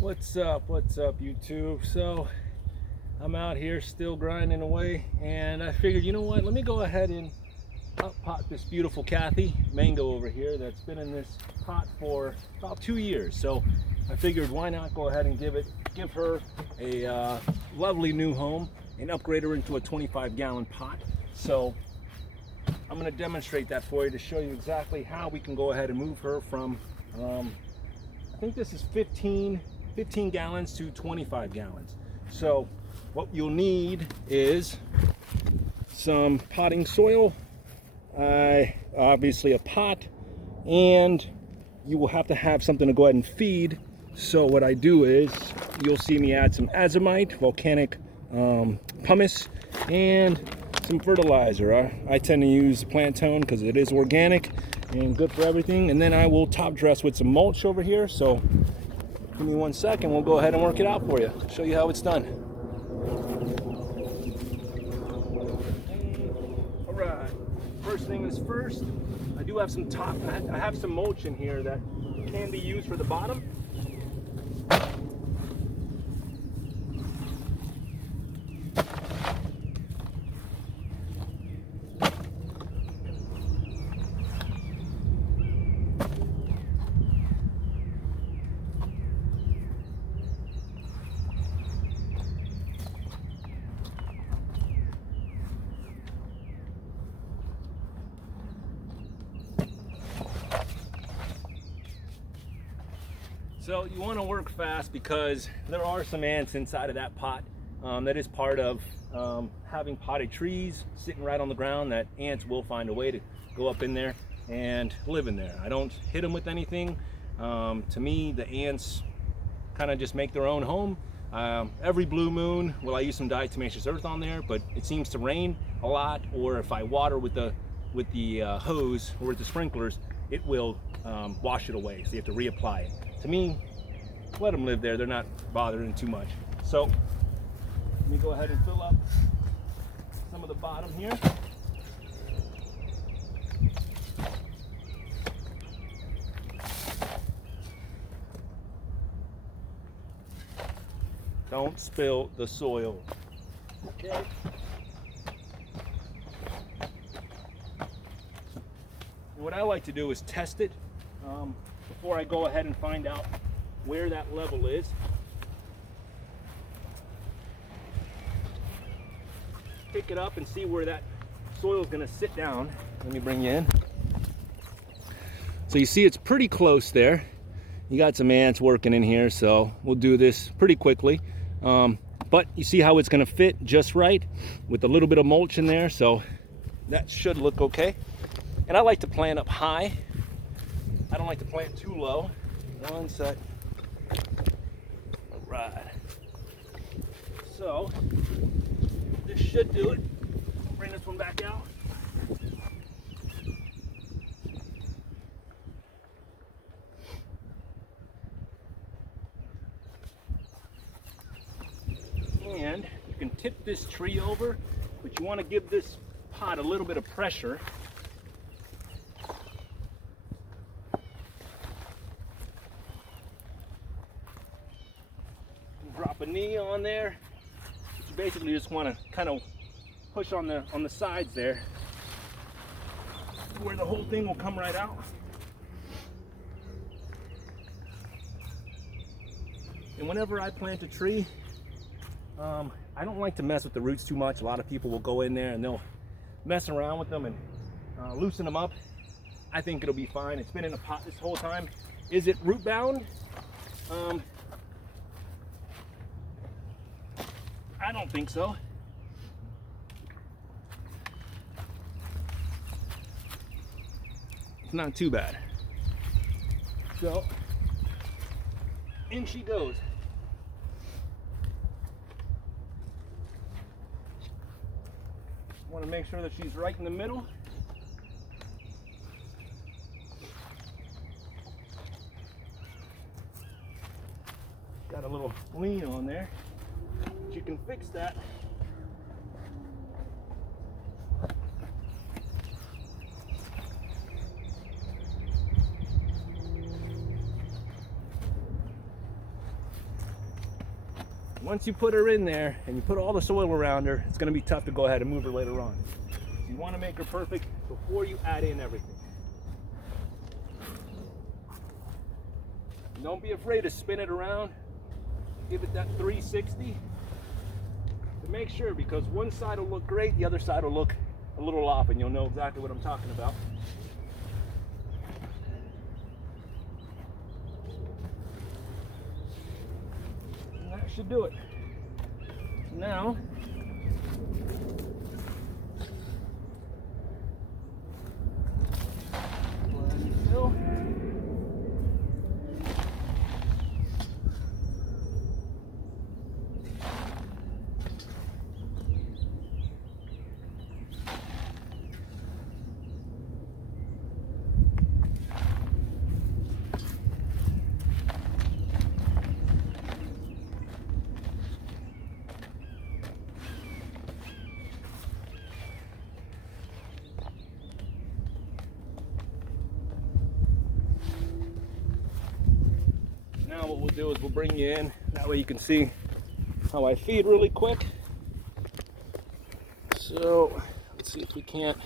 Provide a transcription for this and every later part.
What's up YouTube? So I'm out here still grinding away, and I figured, you know what, let me go ahead and pot this beautiful Kathy mango over here that's been in this pot for about 2 years. So I figured, why not go ahead and give her a lovely new home and upgrade her into a 25-gallon pot. So I'm going to demonstrate that for you to show you exactly how we can go ahead and move her from I think this is 15 gallons to 25 gallons. So what you'll need is some potting soil, obviously a pot, and you will have to have something to go ahead and feed. So what I do is, you'll see me add some azomite, volcanic pumice, and some fertilizer. I tend to use plant tone because it is organic and good for everything. And then I will top dress with some mulch over here. So give me 1 second, we'll go ahead and work it out for you. Show you how it's done. All right, first thing is first, I do have I have some mulch in here that can be used for the bottom. So you want to work fast because there are some ants inside of that pot. That is part of having potted trees sitting right on the ground, that ants will find a way to go up in there and live in there. I don't hit them with anything. To me, the ants kind of just make their own home. Every blue moon will I use some diatomaceous earth on there, but it seems to rain a lot, or if I water with the hose or with the sprinklers, it will wash it away, so you have to reapply it. To me, let them live there. They're not bothering too much. So let me go ahead and fill up some of the bottom here. Don't spill the soil. Okay. And what I like to do is test it before I go ahead and find out where that level is. Pick it up and see where that soil is going to sit down. Let me bring you in. So you see it's pretty close there. You got some ants working in here, so we'll do this pretty quickly. But you see how it's going to fit just right with a little bit of mulch in there, so that should look okay. And I like to plant up high. I don't like to plant too low. 1 sec. All right. So this should do it. Bring this one back out. And you can tip this tree over, but you want to give this pot a little bit of pressure. Drop a knee on there, but you basically just want to kind of push on the sides there, where the whole thing will come right out. And whenever I plant a tree, I don't like to mess with the roots too much. A lot of people will go in there and they'll mess around with them and loosen them up. I think it'll be fine. It's been in a pot this whole time. Is it root bound? I don't think so. It's not too bad. So, in she goes. Want to make sure that she's right in the middle. Got a little lean on there. But you can fix that. Once you put her in there and you put all the soil around her, it's going to be tough to go ahead and move her later on. So you want to make her perfect before you add in everything. Don't be afraid to spin it around. Give it that 360 to make sure, because one side will look great, the other side will look a little off, and you'll know exactly what I'm talking about. And that should do it. Now, fill. Now what we'll do is we'll bring you in. That way you can see how I feed really quick. So let's see if we can't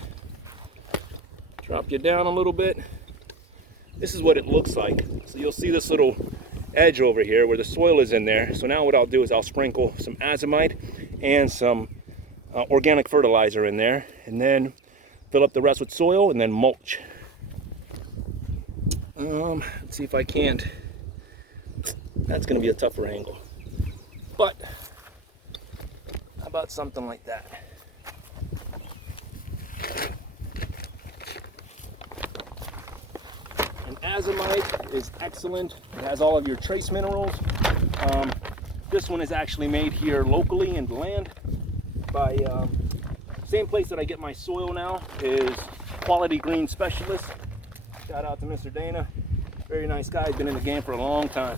drop you down a little bit. This is what it looks like. So you'll see this little edge over here where the soil is in there. So now what I'll do is I'll sprinkle some azomite and some organic fertilizer in there, and then fill up the rest with soil and then mulch. Let's see if I can't. That's going to be a tougher angle, but how about something like that? And azomite is excellent. It has all of your trace minerals. This one is actually made here locally in the land by same place that I get my soil now is Quality Green Specialist. Shout out to Mr. Dana. Very nice guy. He's been in the game for a long time.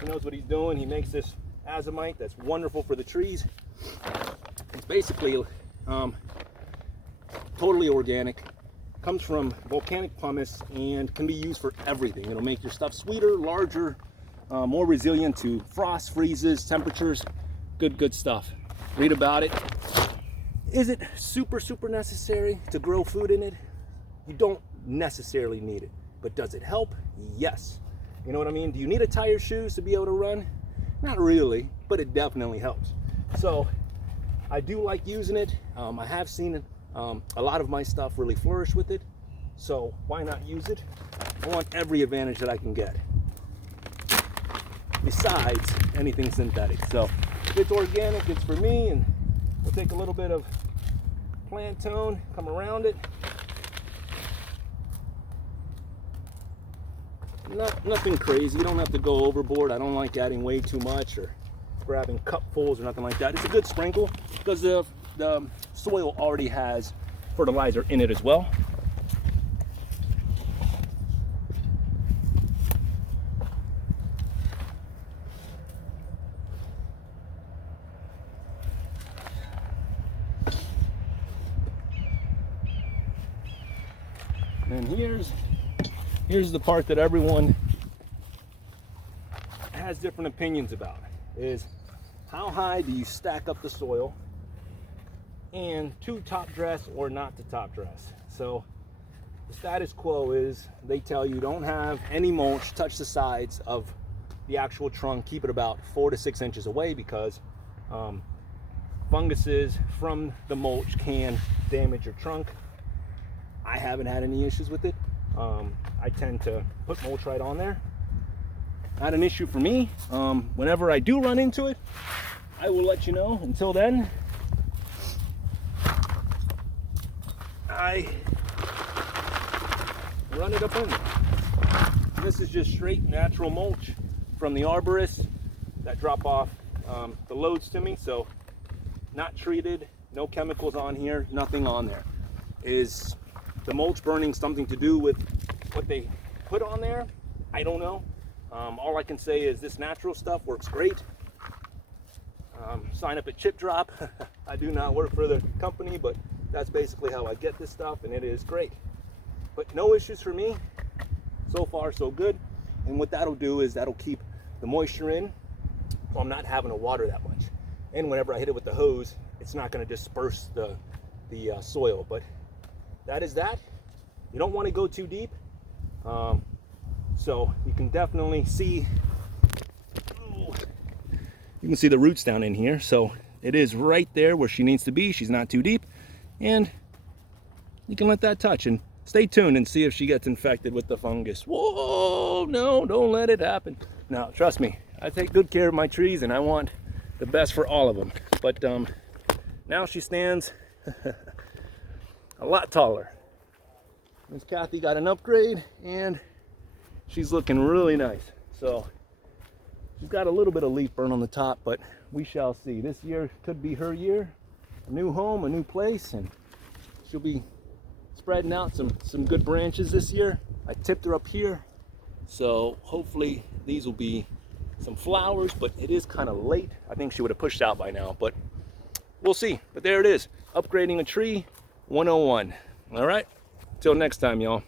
He knows what he's doing. He makes this azomite that's wonderful for the trees. It's basically totally organic. Comes from volcanic pumice and can be used for everything. It'll make your stuff sweeter, larger, more resilient to frost, freezes, temperatures. Good stuff. Read about it. Is it super necessary to grow food in it? You don't necessarily need it, but does it help? Yes. You know what I mean? Do you need to tie your shoes to be able to run? Not really, but it definitely helps. So I do like using it. I have seen a lot of my stuff really flourish with it. So why not use it? I want every advantage that I can get, besides anything synthetic. So if it's organic, it's for me, and we'll take a little bit of plant tone, come around it. Nothing crazy. You don't have to go overboard. I don't like adding way too much or grabbing cupfuls or nothing like that. It's a good sprinkle because the soil already has fertilizer in it as well. And here's the part that everyone has different opinions about, is how high do you stack up the soil and to top dress or not to top dress. So the status quo is they tell you don't have any mulch touch the sides of the actual trunk, keep it about 4 to 6 inches away because funguses from the mulch can damage your trunk. I haven't had any issues with it. I tend to put mulch right on there. Not an issue for me. Whenever I do run into it, I will let you know. Until then, I run it up in there. This is just straight natural mulch from the arborists that drop off the loads to me. So not treated, no chemicals on here, nothing on there. Is the mulch burning something to do with what they put on there? I don't know. All I can say is this natural stuff works great. Sign up at Chip Drop. I do not work for the company, but that's basically how I get this stuff, and it is great. But no issues for me. So far, so good. And what that'll do is that'll keep the moisture in well, I'm not having to water that much. And whenever I hit it with the hose, it's not going to disperse the soil. But that is that. You don't want to go too deep. So you can definitely see, you can see the roots down in here. So it is right there where she needs to be. She's not too deep. And you can let that touch and stay tuned and see if she gets infected with the fungus. Whoa, no, don't let it happen. No, trust me, I take good care of my trees and I want the best for all of them. But now she stands a lot taller. Miss Kathy got an upgrade and she's looking really nice. So she's got a little bit of leaf burn on the top, but we shall see. This year could be her year. A new home, a new place, and she'll be spreading out some good branches this year. I tipped her up here, so hopefully these will be some flowers, but it is kind of late. I think she would have pushed out by now, but we'll see. But there it is, upgrading a tree 101. All right, till next time, y'all.